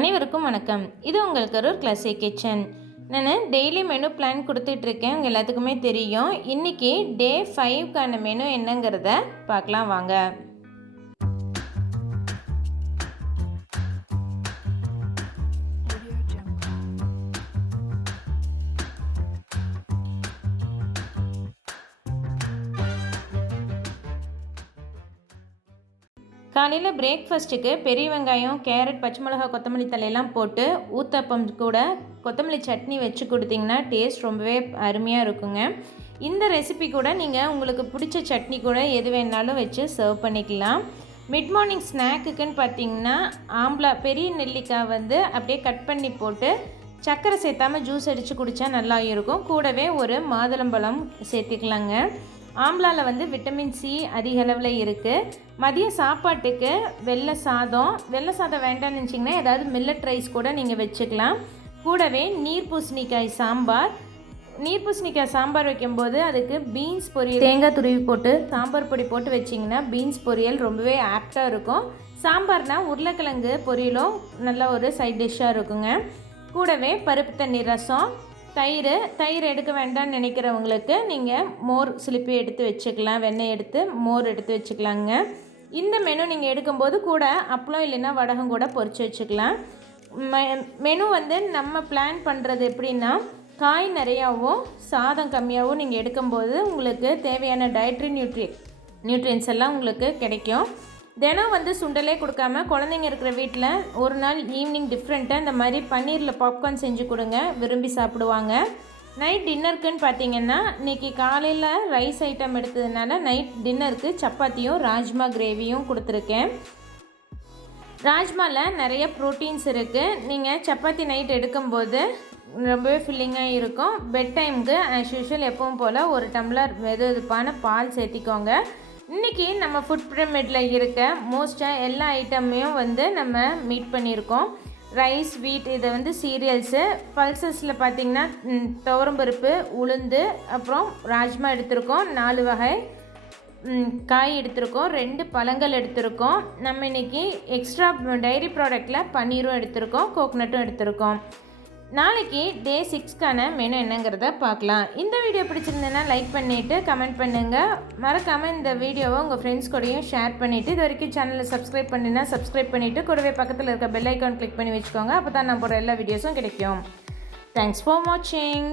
அனைவருக்கும் வணக்கம். இது உங்கள் கரூர் கிளாசிக் கிச்சன். நான் டெய்லி மெனு பிளான் கொடுத்துட்ருக்கேன், உங்கள் எல்லாத்துக்குமே தெரியும். இன்றைக்கி டே 5க்கான மெனு என்னங்கிறத பார்க்கலாம் வாங்க. காலையில் பிரேக்ஃபாஸ்ட்டுக்கு பெரிய வெங்காயம், கேரட், பச்சை மிளகா, கொத்தமல்லி தலையெல்லாம் போட்டு ஊத்தப்பம் கூட கொத்தமல்லி சட்னி வச்சு கொடுத்திங்கன்னா டேஸ்ட் ரொம்பவே அருமையாக இருக்குங்க. இந்த ரெசிபி கூட நீங்கள் உங்களுக்கு பிடிச்ச சட்னி கூட எது வேணாலும் வச்சு சர்வ் பண்ணிக்கலாம். மிட் மார்னிங் ஸ்நாக்குக்குன்னு பார்த்தீங்கன்னா பெரிய நெல்லிக்காய் அப்படியே கட் பண்ணி போட்டு சர்க்கரை சேர்த்தாமல் ஜூஸ் அடித்து குடித்தா நல்லா இருக்கும். கூடவே ஒரு மாதுளம்பழம் சேர்த்துக்கலாங்க. ஆம்லாவில் விட்டமின் சி அதிக அளவில் இருக்குது. மதிய சாப்பாட்டுக்கு வெள்ளை சாதம் வேண்டாம்னு நினச்சிங்கன்னா ஏதாவது மில்லட் ரைஸ் கூட நீங்கள் வச்சுக்கலாம். கூடவே நீர்பூசணிக்காய் சாம்பார் வைக்கும்போது அதுக்கு பீன்ஸ் பொரியல், தேங்காய் துருவி போட்டு சாம்பார் பொடி போட்டு வச்சிங்கன்னா பீன்ஸ் பொரியல் ரொம்பவே ஆப்டாக இருக்கும். சாம்பார்னால் உருளைக்கிழங்கு பொரியலும் நல்ல ஒரு சைட் டிஷ்ஷாக இருக்குங்க. கூடவே பருப்பு தண்ணி ரசம், தயிர் எடுக்க வேண்டாம்னு நினைக்கிறவங்களுக்கு நீங்கள் மோர் சிலிப்பி எடுத்து வச்சுக்கலாம், வெண்ணெய் எடுத்து மோர் எடுத்து வச்சுக்கலாங்க. இந்த மெனு நீங்கள் எடுக்கும்போது கூட அப்பளம் இல்லைன்னா வடகம் கூட பொரித்து வச்சுக்கலாம். மெனு நம்ம பிளான் பண்ணுறது எப்படின்னா காய் நிறையாவும் சாதம் கம்மியாகவும் நீங்கள் எடுக்கும்போது உங்களுக்கு தேவையான டயட்ரி நியூட்ரியன்ஸ் எல்லாம் உங்களுக்கு கிடைக்கும். தினம் சுண்டலே கொடுக்காம குழந்தைங்க இருக்கிற வீட்டில் ஒரு நாள் ஈவினிங் டிஃப்ரெண்ட்டாக இந்த மாதிரி பன்னீரில் பாப்கார்ன் செஞ்சு கொடுங்க, விரும்பி சாப்பிடுவாங்க. நைட் டின்னருக்குன்னு பார்த்தீங்கன்னா இன்றைக்கி காலையில் ரைஸ் ஐட்டம் எடுத்ததுனால நைட் டின்னருக்கு சப்பாத்தியும் ராஜ்மா கிரேவியும் கொடுத்துருக்கேன். ராஜ்மாவில் நிறைய ப்ரோட்டீன்ஸ் இருக்குது. நீங்கள் சப்பாத்தி நைட் எடுக்கும்போது ரொம்பவே ஃபில்லிங்காக இருக்கும். பெட் டைமுக்கு ஆஸ் யூஷுவல் எப்பவும் போல் ஒரு டம்ளர் வெதுவெதுப்பான பால் சேர்த்திக்கோங்க. இன்றைக்கி நம்ம ஃபுட் பிரமிடில் இருக்க மோஸ்ட்டாக எல்லா ஐட்டமையும் நம்ம மீட் பண்ணியிருக்கோம். ரைஸ், வீட், இதை சீரியல்ஸு, பல்சஸில் பார்த்திங்கன்னா துவரம்பருப்பு, உளுந்து, அப்புறம் ராஜ்மா எடுத்திருக்கோம். 4 வகை காய் எடுத்திருக்கோம். 2 பழங்கள் எடுத்திருக்கோம். நம்ம இன்றைக்கி எக்ஸ்ட்ரா டைரி ப்ராடக்டில் பன்னீரும் எடுத்திருக்கோம், கோகனட்டும் எடுத்திருக்கோம். நாளைக்கு டே 6க்கான மெனு என்னங்கிறத பார்க்கலாம். இந்த வீடியோ பிடிச்சிருந்தேன்னா லைக் பண்ணிவிட்டு கமெண்ட் பண்ணுங்கள். மறக்காமல் இந்த வீடியோவை உங்கள் ஃப்ரெண்ட்ஸ் கூடயும் ஷேர் பண்ணிவிட்டு இது வரைக்கும் சேனலை சப்ஸ்கிரைப் பண்ணினா சப்ஸ்கிரைப் பண்ணிவிட்டு கூடவே பக்கத்தில் இருக்க பெல் ஐக்கான் கிளிக் பண்ணி வச்சுக்கோங்க. அப்போ தான் நான் போகிற எல்லா வீடியோஸும் கிடைக்கும். தேங்க்ஸ் ஃபார் வாட்சிங்.